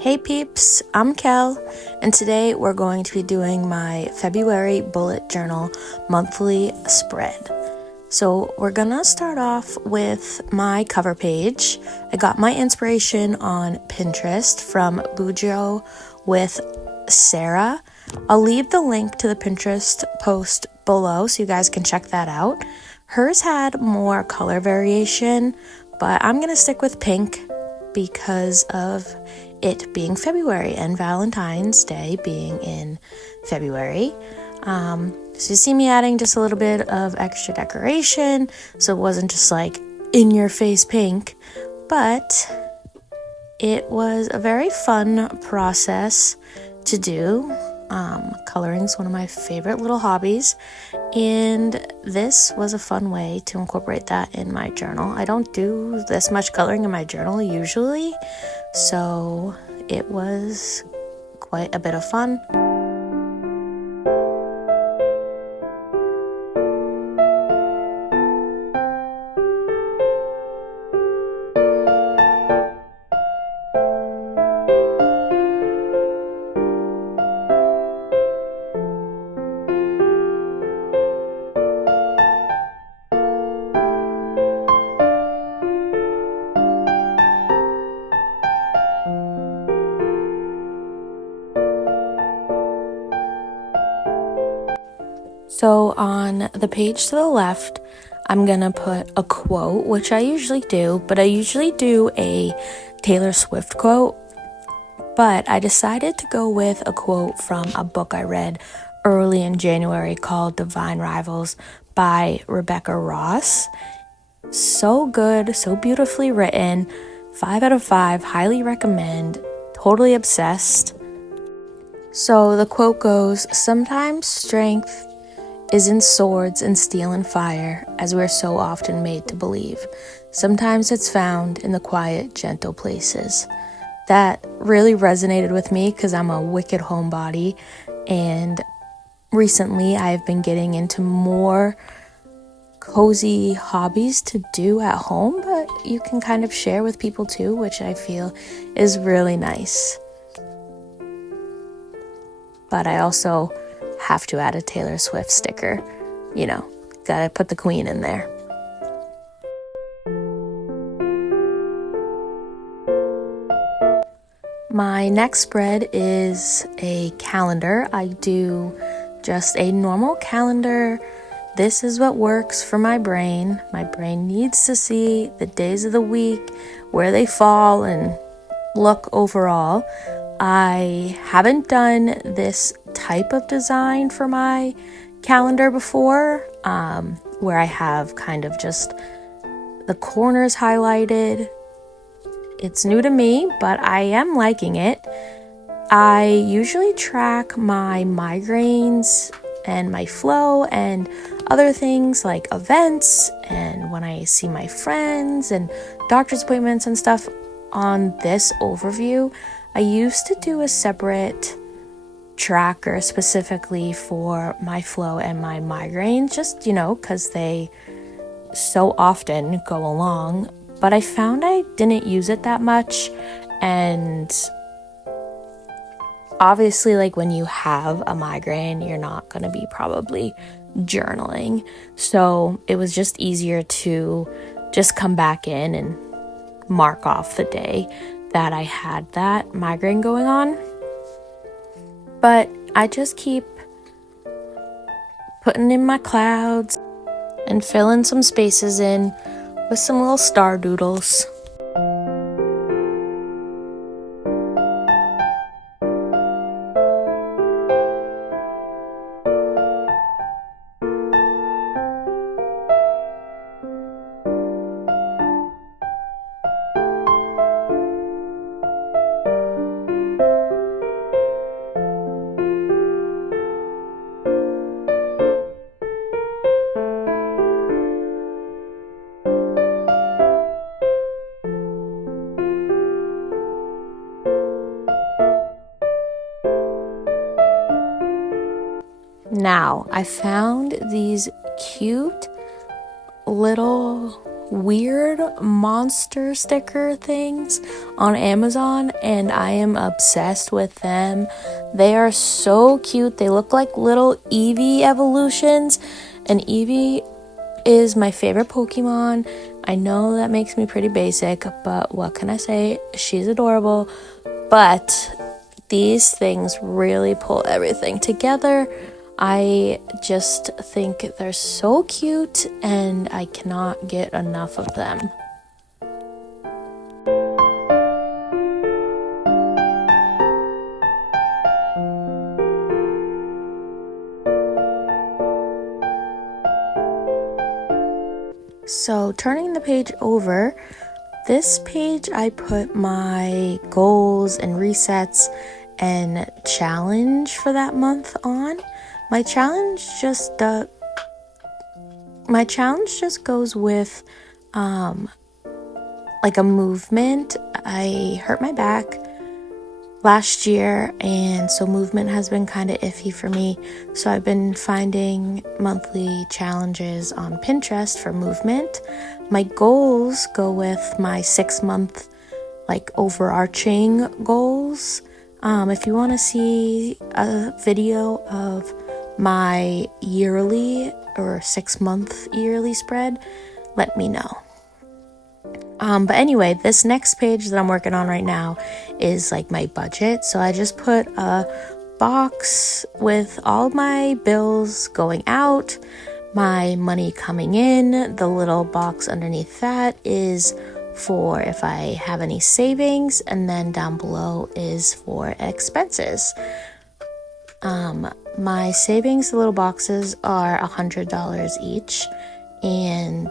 Hey peeps, I'm Kel, and today we're going to be doing my February bullet journal monthly spread. So we're gonna start off with my cover page. I got my inspiration on Pinterest from Bujo with Sarah. I'll leave the link to the Pinterest post below so you guys can check that out. Hers had more color variation, but I'm gonna stick with pink because of it being February and Valentine's Day being in February. So you see me adding just a little bit of extra decoration, so it wasn't just like in your face pink, but it was a very fun process to do. Coloring is one of my favorite little hobbies, and this was a fun way to incorporate that in my journal. I don't do this much coloring in my journal usually, so it was quite a bit of fun. So on the page to the left, I'm gonna put a quote, which I usually do, but I usually do a Taylor Swift quote. But I decided to go with a quote from a book I read early in January called Divine Rivals by Rebecca Ross. So good, so beautifully written, 5 out of 5, highly recommend, totally obsessed. So the quote goes, "Sometimes strength is in swords and steel and fire, as we're so often made to believe. Sometimes it's found in the quiet, gentle places." That really resonated with me because I'm a wicked homebody, and recently I've been getting into more cozy hobbies to do at home, but you can kind of share with people too, which I feel is really nice. But I also have to add a Taylor Swift sticker. You know, gotta put the queen in there. My next spread is a calendar. I do just a normal calendar. This is what works for my brain. My brain needs to see the days of the week, where they fall, and look overall. I haven't done this type of design for my calendar before, where I have kind of just the corners highlighted. It's new to me, but I am liking it. I usually track my migraines and my flow and other things like events and when I see my friends and doctor's appointments and stuff on this overview. I used to do a separate tracker specifically for my flow and my migraines, just, because they so often go along. But I found I didn't use it that much, and obviously, like, when you have a migraine, you're not going to be probably journaling. So it was just easier to just come back in and mark off the day that I had that migraine going on. But I just keep putting in my clouds and filling some spaces in with some little star doodles. Now, I found these cute little weird monster sticker things on Amazon, and I am obsessed with them. They are so cute. They look like little Eevee evolutions, and Eevee is my favorite Pokemon. I know that makes me pretty basic, but what can I say? She's adorable. But these things really pull everything together. I just think they're so cute, and I cannot get enough of them. So turning the page over, this page I put my goals and resets and challenge for that month on. My challenge just goes with like a movement. I hurt my back last year, and so movement has been kind of iffy for me. So I've been finding monthly challenges on Pinterest for movement. My goals go with my 6-month like overarching goals. If you want to see a video of my yearly or 6-month yearly spread, let me know. But anyway, this next page that I'm working on right now is like my budget. So I just put a box with all my bills going out, my money coming in. The little box underneath that is for if I have any savings, and then down below is for expenses. My savings, the little boxes, are $100 each, and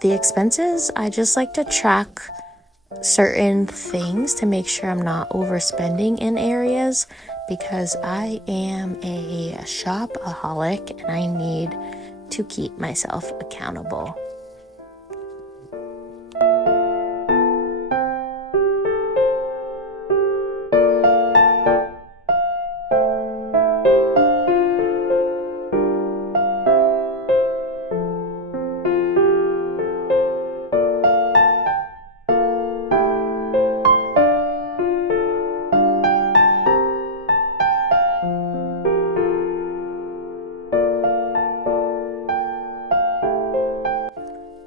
the expenses, I just like to track certain things to make sure I'm not overspending in areas, because I am a shopaholic and I need to keep myself accountable.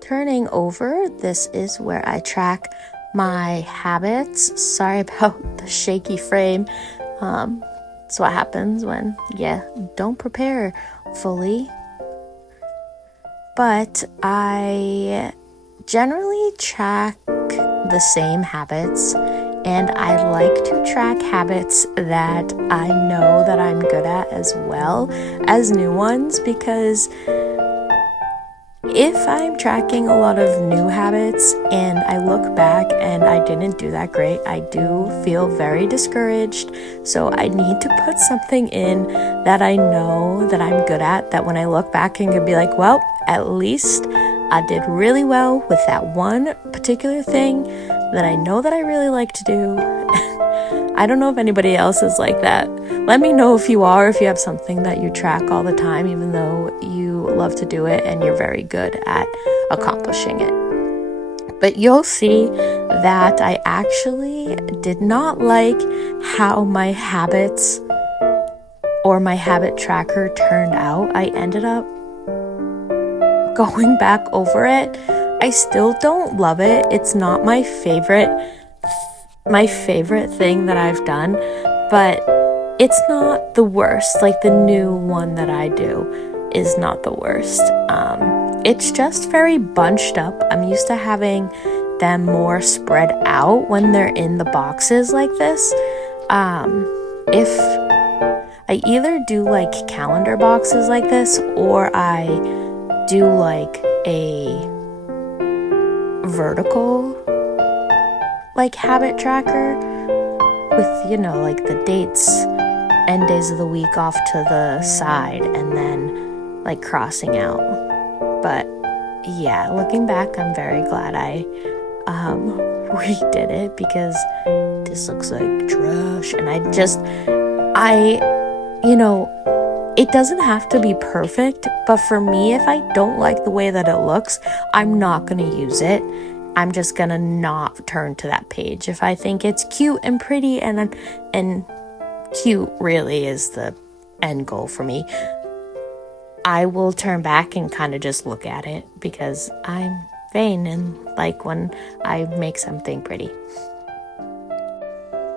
Turning over, this is where I track my habits. Sorry about the shaky frame. It's what happens when you don't prepare fully. But I generally track the same habits, and I like to track habits that I know that I'm good at as well as new ones, because if I'm tracking a lot of new habits and I look back and I didn't do that great, I do feel very discouraged. So I need to put something in that I know that I'm good at, that when I look back and can be like, well, at least I did really well with that one particular thing that I know that I really like to do. I don't know if anybody else is like that. Let me know if you are, if you have something that you track all the time, even though you love to do it and you're very good at accomplishing it. But you'll see that I actually did not like how my habits or my habit tracker turned out. I ended up going back over it. I still don't love it. It's not my favorite thing that I've done, but it's not the worst. Like, the new one that I do is not the worst. It's just very bunched up. I'm used to having them more spread out when they're in the boxes like this. If I either do like calendar boxes like this, or I do like a vertical like habit tracker with, you know, like the dates and days of the week off to the side and then like crossing out. But yeah, looking back, I'm very glad I redid it, because this looks like trash. And It doesn't have to be perfect, but for me, if I don't like the way that it looks, I'm not going to use it. I'm just going to not turn to that page. If I think it's cute and pretty and cute really is the end goal for me, I will turn back and kind of just look at it because I'm vain and like when I make something pretty.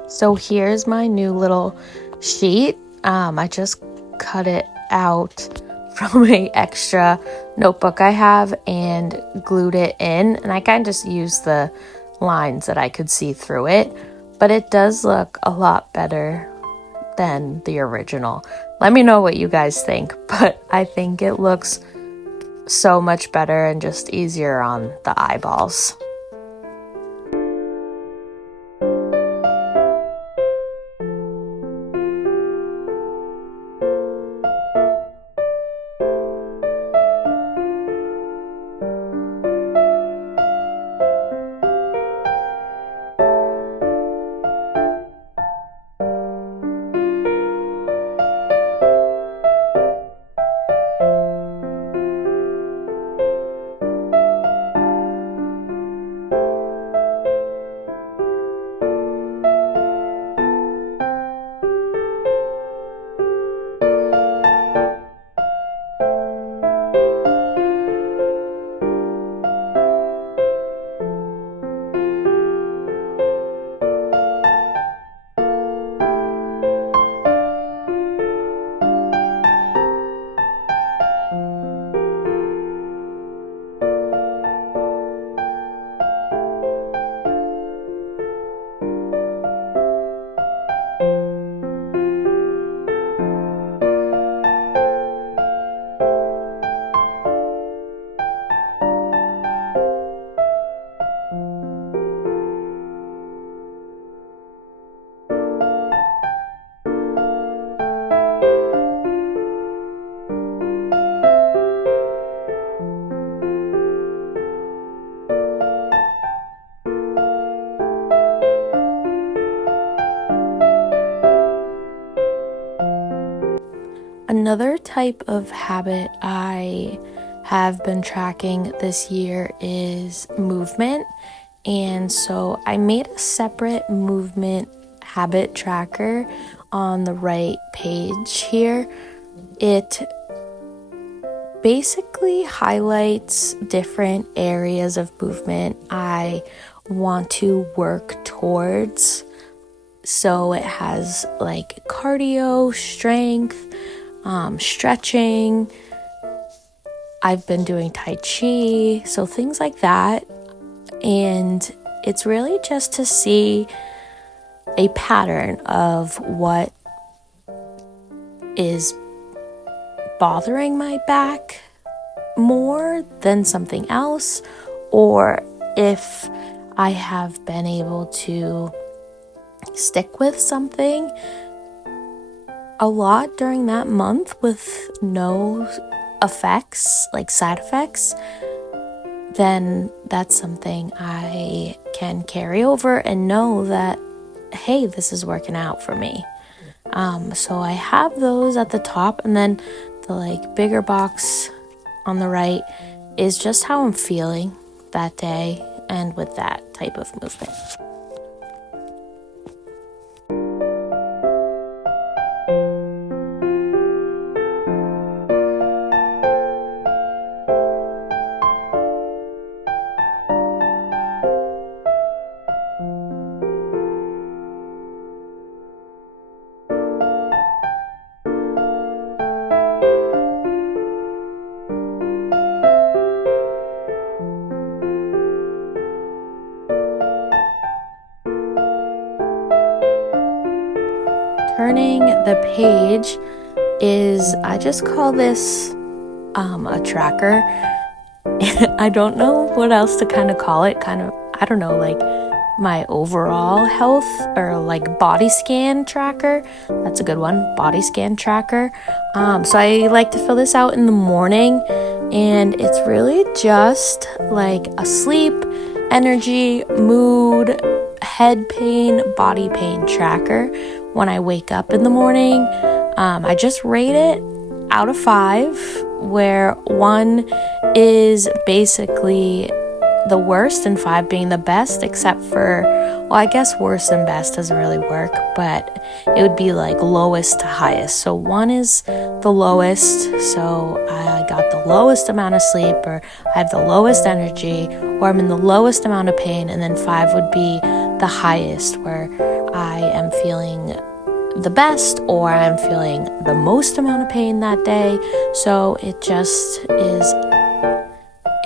So here's my new little sheet. I just cut it out from a extra notebook I have and glued it in, and I kind of just used the lines that I could see through it, but it does look a lot better than the original. Let me know what you guys think, but I think it looks so much better and just easier on the eyeballs. Another type of habit I have been tracking this year is movement. And so I made a separate movement habit tracker on the right page here. It basically highlights different areas of movement I want to work towards. So it has like cardio, strength, stretching. I've been doing Tai Chi, so things like that. And it's really just to see a pattern of what is bothering my back more than something else, or if I have been able to stick with something a lot during that month with no effects, like side effects, then that's something I can carry over and know that, hey, this is working out for me. So I have those at the top, and then the like bigger box on the right is just how I'm feeling that day and with that type of movement. Turning the page is, I just call this a tracker. I don't know what else to kind of call it. I don't know, like my overall health or like body scan tracker. That's a good one, body scan tracker. So I like to fill this out in the morning, and it's really just like a sleep, energy, mood, head pain, body pain tracker. When I wake up in the morning, I just rate it out of 5, where 1 is basically the worst and 5 being the best, except for, well, I guess worse and best doesn't really work, but it would be like lowest to highest. So 1 is the lowest, so I got the lowest amount of sleep, or I have the lowest energy, or I'm in the lowest amount of pain, and then 5 would be the highest, where I am feeling the best, or I'm feeling the most amount of pain that day. So it just is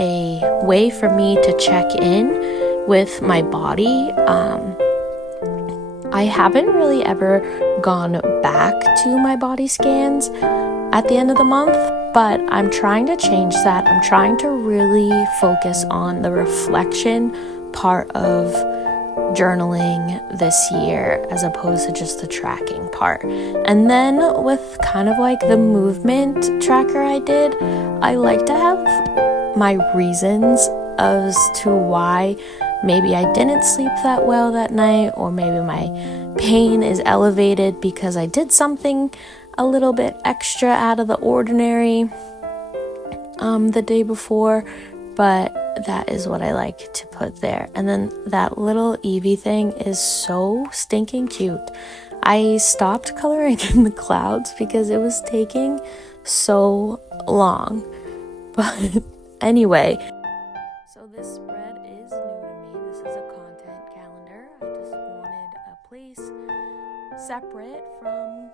a way for me to check in with my body. I haven't really ever gone back to my body scans at the end of the month, but I'm trying to change that. I'm trying to really focus on the reflection part of journaling this year as opposed to just the tracking part. And then with kind of like the movement tracker I did, I like to have my reasons as to why maybe I didn't sleep that well that night, or maybe my pain is elevated because I did something a little bit extra out of the ordinary the day before. But that is what I like to put there. And then that little Eevee thing is so stinking cute. I stopped coloring in the clouds because it was taking so long. But anyway, so this spread is new to me. This is a content calendar. I just wanted a place separate from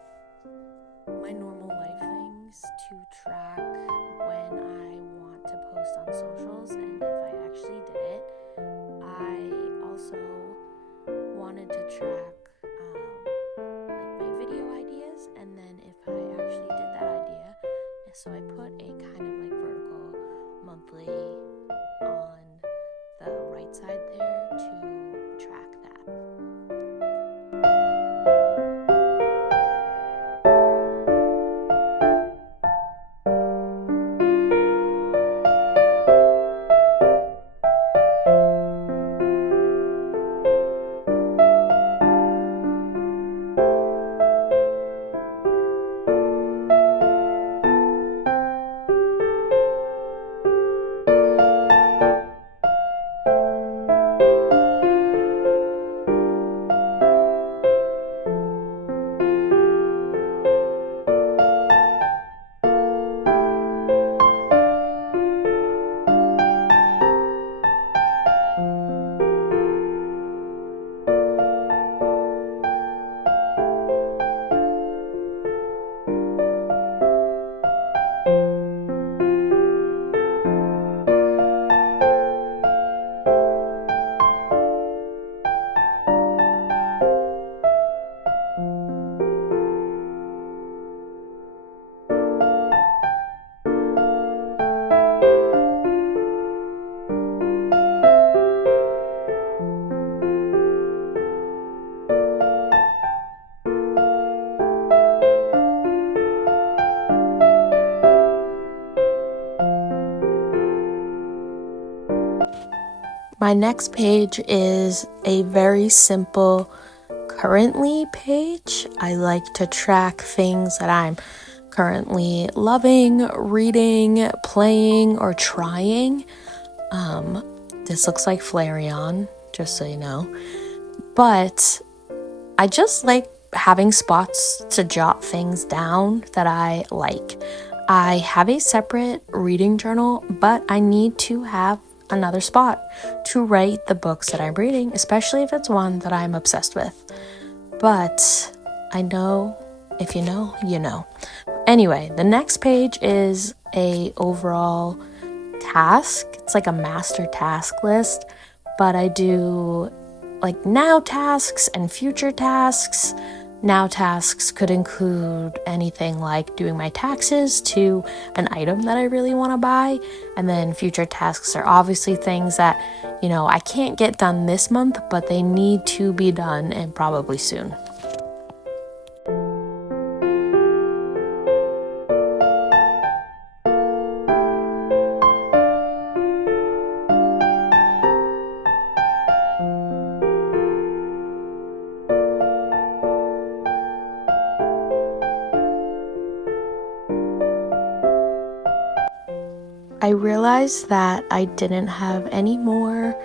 my normal life things to track when I want to post on socials and if I actually did it. I also wanted to track like my video ideas, and then if I actually did that idea. So I put a kind of like vertical monthly on the right side there to track that. My next page is a very simple currently page. I like to track things that I'm currently loving, reading, playing, or trying. This looks like Flareon, just so you know. But I just like having spots to jot things down that I like. I have a separate reading journal, but I need to have another spot to write the books that I'm reading, especially if it's one that I'm obsessed with. But I know, if you know, you know. Anyway, the next page is a overall task. It's like a master task list, but I do like now tasks and future tasks. Now tasks could include anything like doing my taxes to an item that I really want to buy. And then future tasks are obviously things that, you know, I can't get done this month, but they need to be done and probably soon. I realized that I didn't have any more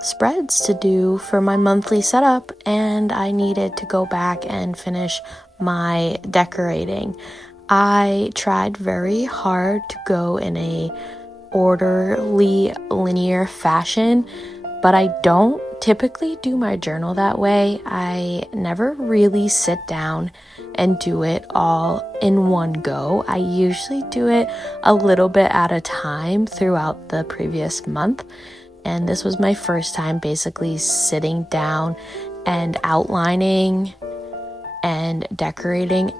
spreads to do for my monthly setup, and I needed to go back and finish my decorating. I tried very hard to go in a orderly, linear fashion, but I don't typically do my journal that way. I never really sit down and do it all in one go. I usually do it a little bit at a time throughout the previous month. And this was my first time basically sitting down and outlining and decorating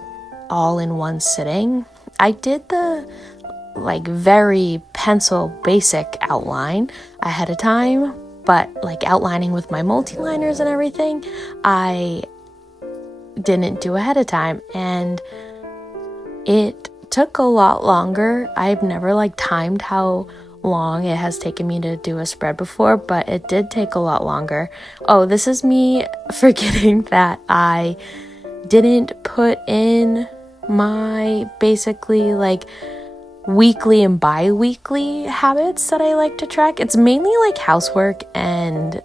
all in one sitting. I did the very pencil basic outline ahead of time, but outlining with my multi-liners and everything, I didn't do ahead of time, and it took a lot longer. I've never timed how long it has taken me to do a spread before, but it did take a lot longer. Oh, this is me forgetting that I didn't put in my basically weekly and bi-weekly habits that I like to track. It's mainly housework and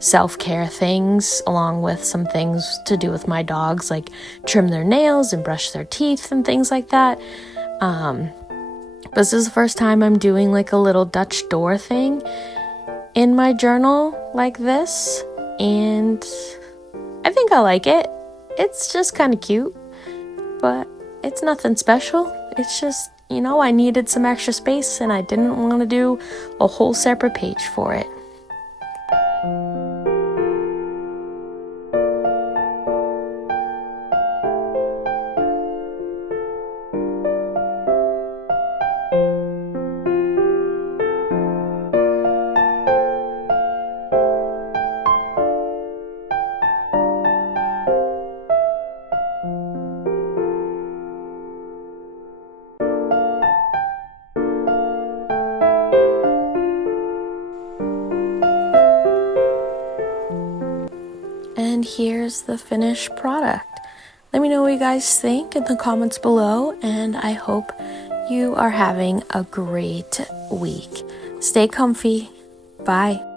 self-care things, along with some things to do with my dogs, like trim their nails and brush their teeth and things like that. But this is the first time I'm doing a little Dutch door thing in my journal like this, and I think I like it. It's just kind of cute, but it's nothing special. It's just, I needed some extra space and I didn't want to do a whole separate page for it. And here's the finished product. Let me know what you guys think in the comments below, and I hope you are having a great week. Stay comfy. Bye.